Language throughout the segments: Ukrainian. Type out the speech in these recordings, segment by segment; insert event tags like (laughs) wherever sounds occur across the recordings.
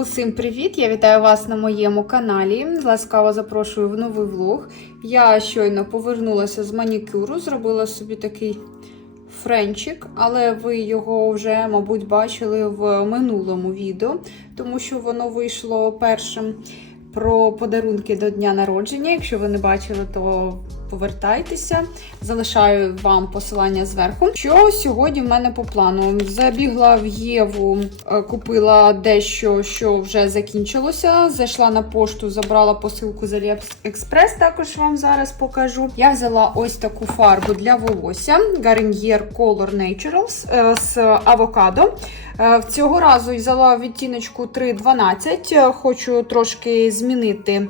Усім привіт! Я вітаю вас на моєму каналі. Ласкаво запрошую в новий влог. Я щойно повернулася з манікюру, зробила собі такий френчик, але ви його вже, мабуть, бачили в минулому відео, тому що воно вийшло першим про подарунки до дня народження. Якщо ви не бачили, то повертайтеся. Залишаю вам посилання зверху. Що сьогодні в мене по плану? Забігла в Єву, е, купила дещо, що вже закінчилося. Зайшла на пошту, забрала посилку з AliExpress, також вам зараз покажу. Я взяла ось таку фарбу для волосся Garnier Color Naturals е, з авокадо. Е, Цього разу взяла відтіночку 3.12. Е, Хочу трошки змінити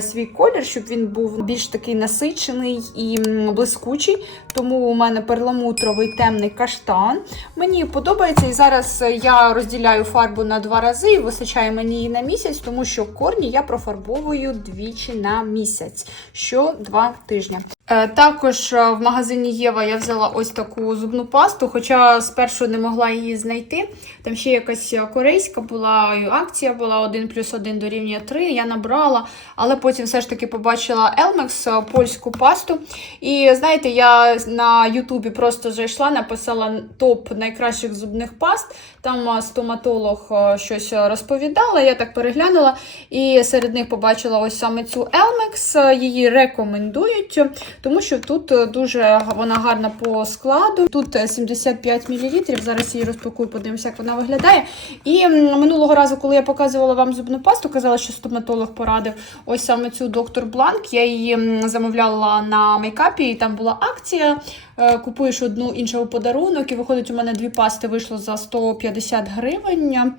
свій колір, щоб він був більш такий насичений і блискучий. Тому у мене перламутровий темний каштан. Мені подобається, і зараз е, я розділяю фарбу на два рази, і вистачає мені її на місяць, тому що корні я профарбовую двічі на місяць, що два тижні. Е, Також е, в магазині Єва я взяла ось таку зубну пасту, хоча спершу не могла її знайти. Там ще якась е, корейська була, акція була 1 плюс 1 дорівнює 3. Я набрала, але потім все ж таки побачила Elmex, польську пасту. І знаєте, я на Ютубі просто зайшла, написала топ найкращих зубних паст. Там стоматолог щось розповідала, я так переглянула. І серед них побачила ось саме цю Elmex. Її рекомендують, тому що тут е, дуже вона гарна по складу. Тут е, 75 мл. Зараз її розпакую, подивимося, як вона виглядає. І минулого разу, коли я показувала вам зубну пасту, казала, що стоматолог порадив ось саме цю доктор Бланк. Я її замовляла на мейкапі, і там була акція. Е, Купуєш одну іншу подарунок, і виходить, у мене дві пасти вийшло за 150 гривень.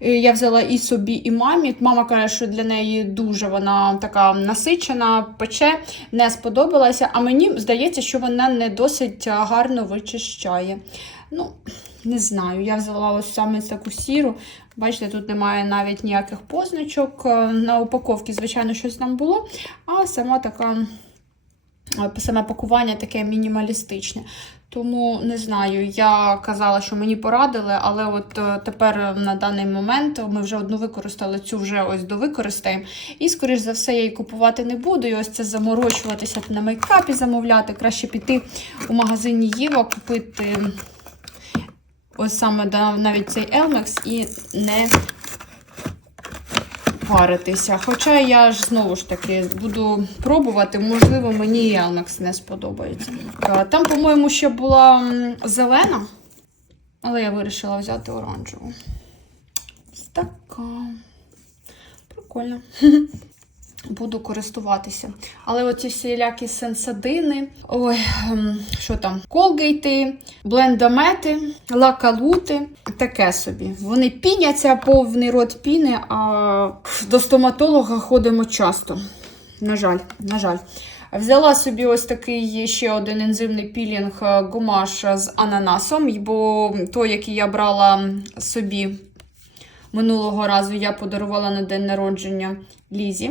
Е, Я взяла і собі, і мамі. Мама каже, що для неї дуже вона така насичена, пече, не сподобалася. А мені здається, що вона не досить гарно вичищає. Ну, не знаю. Я взяла ось саме таку сіру. Бачите, тут немає навіть ніяких позначок. Е, На упаковці, звичайно, щось там було, а сама така. Саме пакування таке мінімалістичне. Тому не знаю, я казала, що мені порадили, але от е, тепер на даний момент ми вже одну використали, цю вже ось довикористаємо. І, скоріш за все, я її купувати не буду. І ось це заморочуватися на мейкапі, замовляти. Краще піти у магазині Єва, купити ось саме навіть цей Elmex і не паритися. Хоча я ж знову ж таки буду пробувати, можливо, мені Elmex не сподобається. Там, по-моєму, ще була зелена, але я вирішила взяти оранжеву. Така. Прикольно. (laughs) Буду користуватися. Але оці всілякі сенсадини, ой, ем, що там, колгейти, блендомети, лакалути, таке собі. Вони піняться, повний рот піни, а до стоматолога ходимо часто. На жаль, на жаль. Взяла собі ось такий ще один ензимний пілінг е, гумаш з ананасом, бо той, який я брала собі минулого разу, я подарувала на день народження Лізі.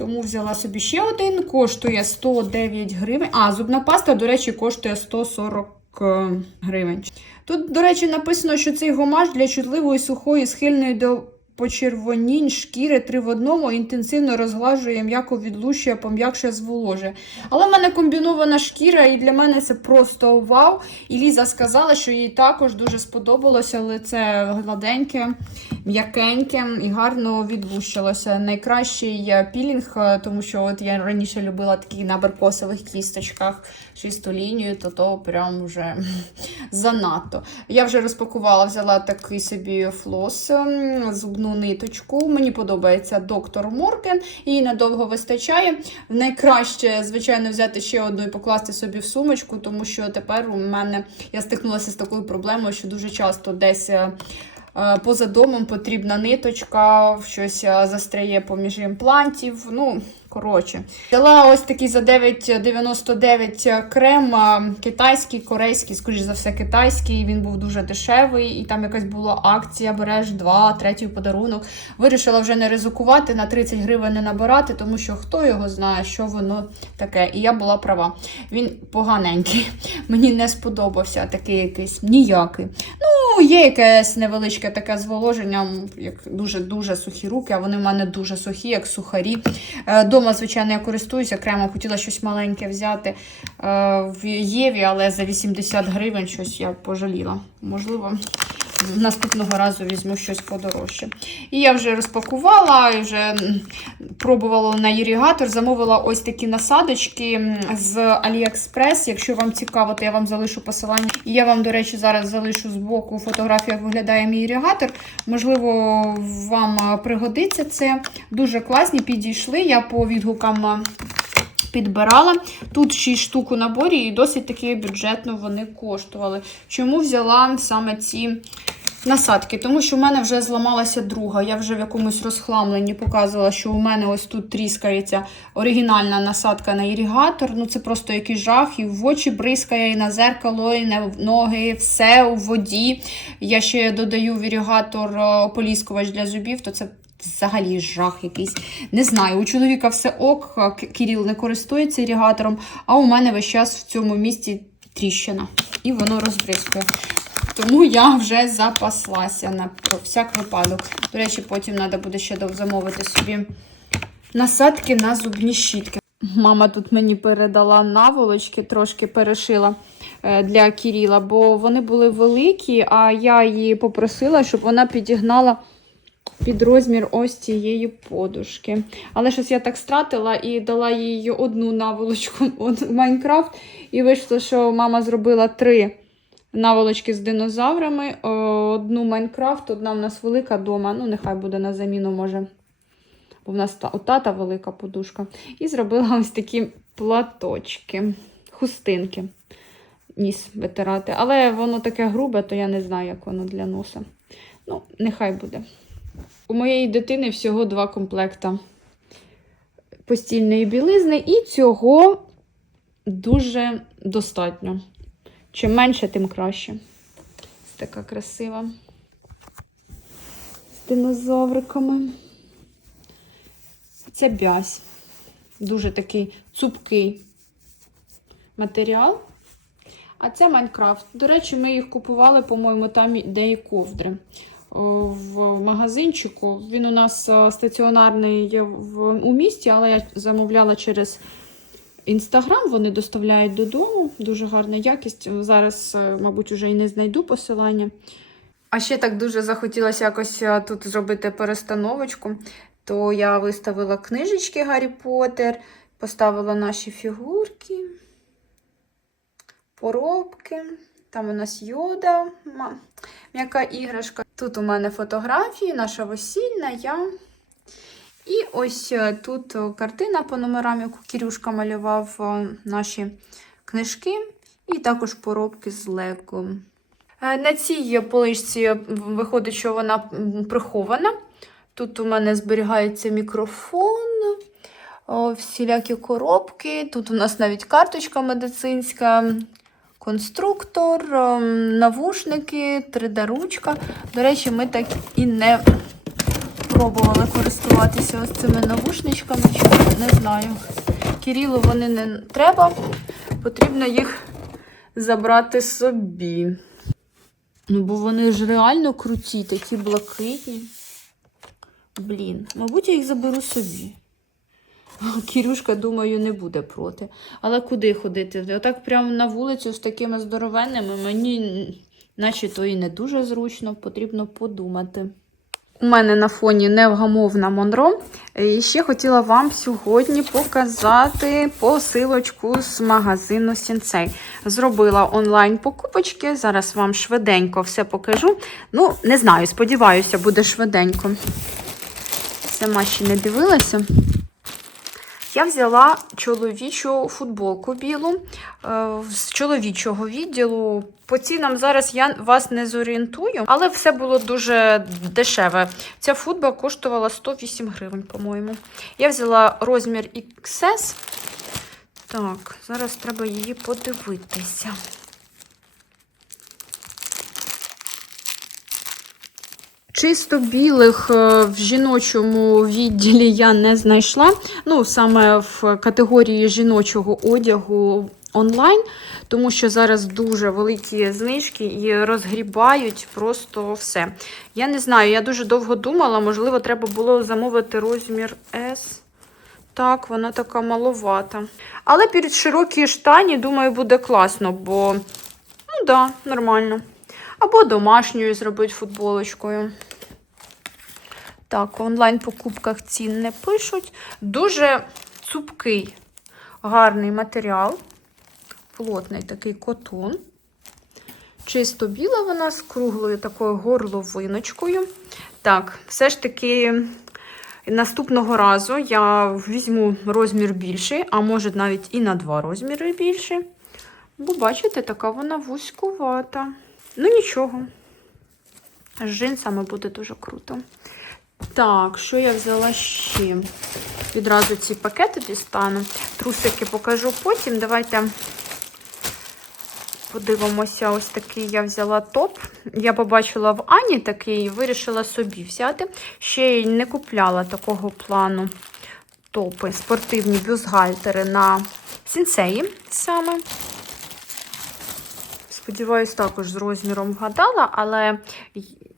Тому взяла собі ще один, коштує 109 гривень. А, зубна паста, до речі, коштує 140 е, гривень. Тут, до речі, написано, що цей гомаж для чутливої, сухої, схильної до почервонінь шкіри три в одному інтенсивно розглажує, м'яко відлущує, пом'якшує, зволожує. Але в мене комбінована шкіра, і для мене це просто вау. І Ліза сказала, що їй також дуже сподобалося лице гладеньке, м'якеньке і гарно відлущилося. Найкращий пілінг, е, тому що от я раніше любила такі на баркосових кісточках чисту лінію, то то прям вже (laughs) занадто. Я вже розпакувала, взяла такий собі флос, ем, зубну ниточку. Мені подобається доктор Моркен, її надовго вистачає. Найкраще, звичайно, взяти ще одну і покласти собі в сумочку, тому що тепер у мене я стикнулася з такою проблемою, що дуже часто десь. е, е, Поза домом потрібна ниточка, щось е, застряє поміж імплантів. Ну, коротше. Взяла ось такий за 9,99 крем китайський, корейський, скоріш за все, китайський. Він був дуже дешевий, і там якась була акція, береш два, третій подарунок. Вирішила вже не ризикувати, на 30 гривень не набирати, тому що хто його знає, що воно таке. І я була права. Він поганенький. (laughs) Мені не сподобався такий якийсь ніякий. Ну, є якесь невеличке таке зволоження, як дуже-дуже сухі руки, а вони в мене дуже сухі, як сухарі. Е, Дома, звичайно, я користуюся окремо, хотіла щось маленьке взяти е, в Єві, але за 80 гривень щось я пожаліла. Можливо, наступного разу візьму щось подорожче. І я вже розпакувала, вже пробувала на іригатор, замовила ось такі насадочки з AliExpress. Якщо вам цікаво, то я вам залишу посилання. І я вам, до речі, зараз залишу з боку фотографію, як виглядає мій іригатор. Можливо, вам е, пригодиться це. Дуже класні, підійшли. Я по відгукам. Підбирала. Тут 6 штук у наборі, і досить таки бюджетно вони коштували. Чому взяла саме ці насадки? Тому що в мене вже зламалася друга. Я вже в якомусь розхламленні показувала, що у мене ось тут тріскається оригінальна насадка на іригатор. Ну це просто якийсь жах, і в очі бризкає, і на зеркало, і на ноги, все у воді. Я ще додаю в іригатор е, ополіскувач для зубів, то це. Взагалі жах якийсь. Не знаю, у чоловіка все ок, Кирил не користується ірігатором, а у мене весь час в цьому місці тріщина. І воно розбризкує. Тому я вже запаслася на всяк випадок. До речі, потім треба буде ще замовити собі насадки на зубні щітки. Мама тут мені передала наволочки, трошки перешила е, для Кіріла, бо вони були великі, а я її попросила, щоб вона підігнала під розмір ось цієї подушки. Але щось я так стратила і дала їй одну наволочку (laughs) в Майнкрафт. І вийшло, що мама зробила три наволочки з динозаврами. Одну Майнкрафт, одна в нас велика дома. Ну, нехай буде на заміну, може. Бо в нас та, у тата велика подушка. І зробила (laughs) ось такі платочки, хустинки. Ніс витирати. Але воно таке грубе, то я не знаю, як воно для носа. Ну, нехай буде. У моєї дитини всього два комплекта постільної білизни, і цього дуже достатньо. Чим менше, тим краще. Ось така красива. З динозавриками. Це бязь. Дуже такий цупкий матеріал. А це Майнкрафт. До речі, ми їх купували, по-моєму, там де і ковдри в магазинчику. Він у нас е, стаціонарний є у місті, але я замовляла через Інстаграм. Вони доставляють додому. Дуже гарна якість. Зараз, е, мабуть, вже і не знайду посилання. А ще так дуже захотілося якось е, тут зробити перестановочку. То я виставила книжечки Гаррі Поттер, поставила наші фігурки, поробки. Там у нас йода, м'яка іграшка. Тут у мене фотографії, наша весільна, я. І ось е, тут картина по номерам, яку Кірюшка малював наші книжки, і також поробки з Лего. Е, На цій поличці виходить, що вона прихована. Тут у мене зберігається мікрофон, всілякі коробки. Тут у нас навіть карточка медицинська, конструктор, ем, навушники, 3D-ручка. До речі, ми так і не пробували користуватися ось цими навушничками, не знаю. Кирилу вони не треба, потрібно їх забрати собі. Ну, бо вони ж реально круті, такі блакитні. Блін, мабуть, я їх заберу собі. Кірюшка, думаю, не буде проти. Але куди ходити? Отак прямо на вулицю з такими здоровенними мені, наче то і не дуже зручно, потрібно подумати. У мене на фоні невгамовна Монро. І ще хотіла вам сьогодні показати посилочку з магазину Сінцей. Зробила онлайн покупочки. Зараз вам швиденько все покажу. Ну, не знаю, сподіваюся, буде швиденько. Сама ще не дивилася. Я взяла чоловічу футболку білу е, з чоловічого відділу. По цінам зараз я вас не зорієнтую, але все було дуже дешеве. Ця футба коштувала 108 гривень, по-моєму. Я взяла розмір XS. Так, зараз треба її подивитися. Чисто білих е, в жіночому відділі я не знайшла. Ну, саме в категорії жіночого одягу онлайн. тому що зараз дуже великі знижки і розгрібають просто все. Я не знаю, я дуже довго думала, можливо, треба було замовити розмір S. Так, вона така маловата. Але під широкі штані, думаю, буде класно, бо, ну да, нормально. Або домашньою зробити футболочкою. Так, в онлайн-покупках цін не пишуть. Дуже цупкий, гарний матеріал. Плотний такий котон. Чисто біла вона з круглою такою горловиночкою. Так, все ж таки, наступного разу я візьму розмір більший, а може навіть і на два розміри більший. Бо, бачите, така вона вузькувата. Ну, нічого. З джинсами буде дуже круто. Так, що я взяла ще? Відразу ці пакети дістану. Трусики покажу потім. Давайте подивимося, ось такий я взяла топ. Я побачила в Ані такий, вирішила собі взяти. Ще й не купляла такого плану топи, спортивні бюстгальтери на сінцеї саме. Сподіваюсь, також з розміром вгадала, але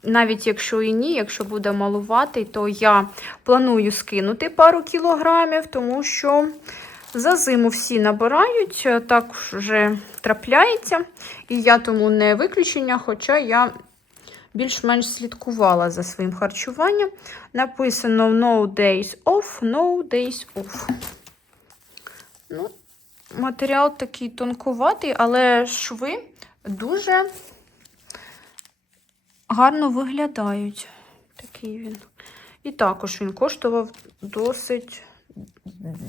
навіть якщо і ні, якщо буде малуватий, то я планую скинути пару кілограмів, тому що за зиму всі набирають, так вже трапляється. І я тому не виключення, хоча я більш-менш слідкувала за своїм харчуванням. Написано no days off, no days off. Ну, Матеріал такий тонкуватий, але шви дуже гарно виглядають. Такий він. І також він коштував досить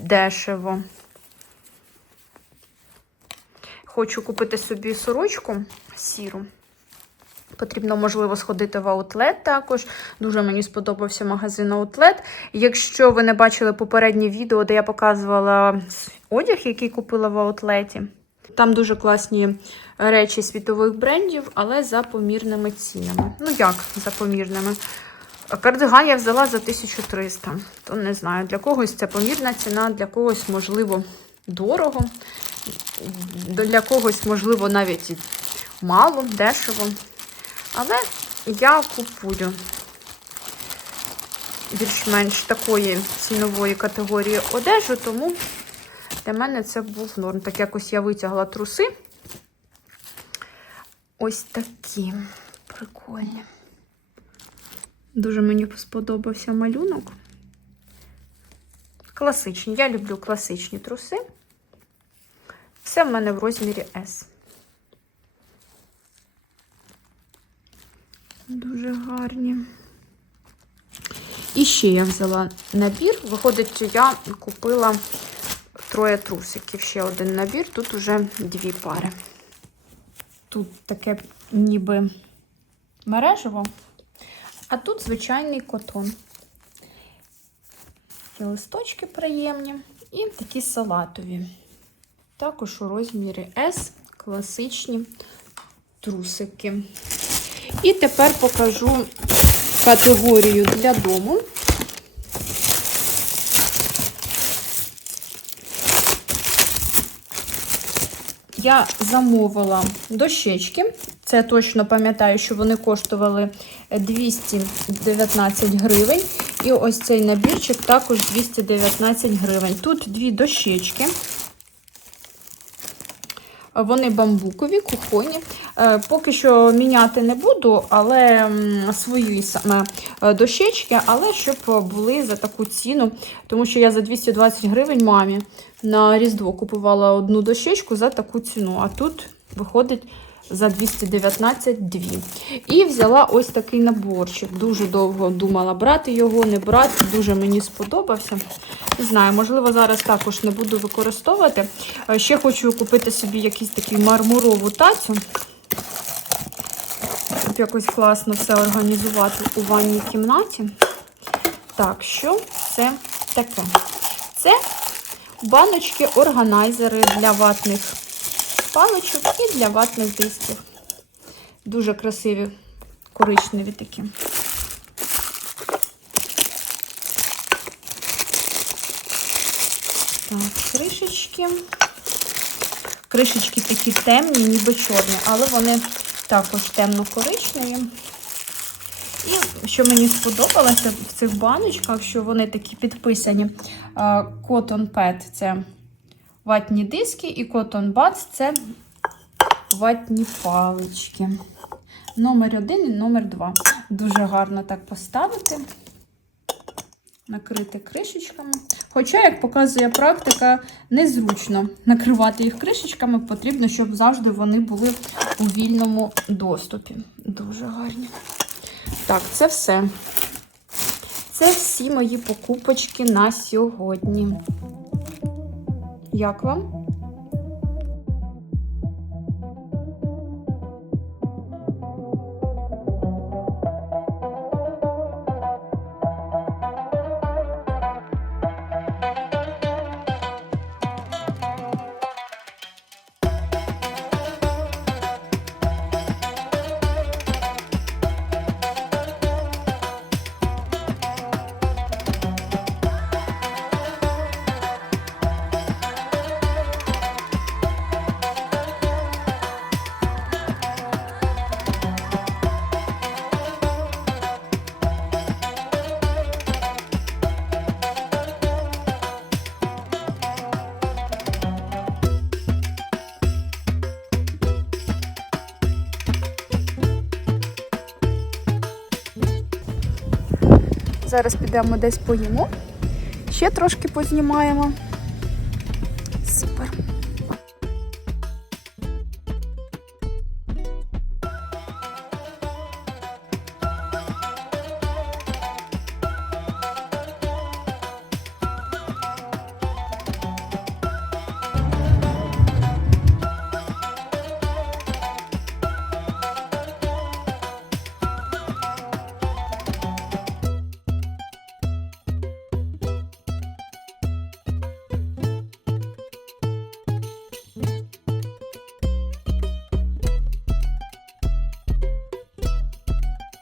дешево. Хочу купити собі сорочку сіру. Потрібно, можливо, сходити в аутлет також. Дуже мені сподобався магазин аутлет. Якщо ви не бачили попереднє відео, де я показувала одяг, який купила в аутлеті, там дуже класні речі світових брендів, але за помірними цінами. Ну, як за помірними? Кардиган я взяла за 1300. То не знаю, для когось це помірна ціна, для когось, можливо, дорого. Для когось, можливо, навіть і мало, дешево. Але я купую більш-менш такої цінової категорії одежу, тому для мене це був норм. Так якось я витягла труси. Ось такі прикольні. Дуже мені сподобався малюнок. Класичні. Я люблю класичні труси. Все в мене в розмірі S. Дуже гарні. І ще я взяла набір. Виходить, я купила троє трусиків. Ще один набір, тут вже дві пари. Тут таке ніби мережево, а тут звичайний котон. Такі листочки приємні і такі салатові. Також у розмірі S класичні трусики. І тепер покажу категорію для дому. Я замовила дощечки. Це точно пам'ятаю, що вони коштували 219 гривень. І ось цей набірчик також 219 гривень. Тут дві дощечки. Вони бамбукові, кухонні. Поки що міняти не буду, але свої саме дощечки, але щоб були за таку ціну, тому що я за 220 гривень мамі на Різдво купувала одну дощечку за таку ціну. А тут виходить за 219 дві. І взяла ось такий наборчик. Дуже довго думала, брати його, не брати. Дуже мені сподобався. Не знаю, можливо, зараз також не буду використовувати. Ще хочу купити собі якийсь такий мармурову тацю. Щоб якось класно все організувати у ванній кімнаті. Так, що це таке? Це баночки, органайзери для ватних паличок і для ватних дисків. Дуже красиві, коричневі такі. Так, кришечки. Кришечки такі темні, ніби чорні, але вони також темно-коричневі. І що мені сподобалося в цих баночках, що вони такі підписані. Cotton Pad – це ватні диски, і Cotton Buds – це ватні палички. Номер один і номер два. Дуже гарно так поставити, накрити кришечками. Хоча, як показує практика, незручно накривати їх кришечками, потрібно, щоб завжди вони були у вільному доступі. Дуже гарні. Так, це все. Це всі мої покупочки на сьогодні. Як вам? Підемо десь поїмо. Ще трошки познімаємо.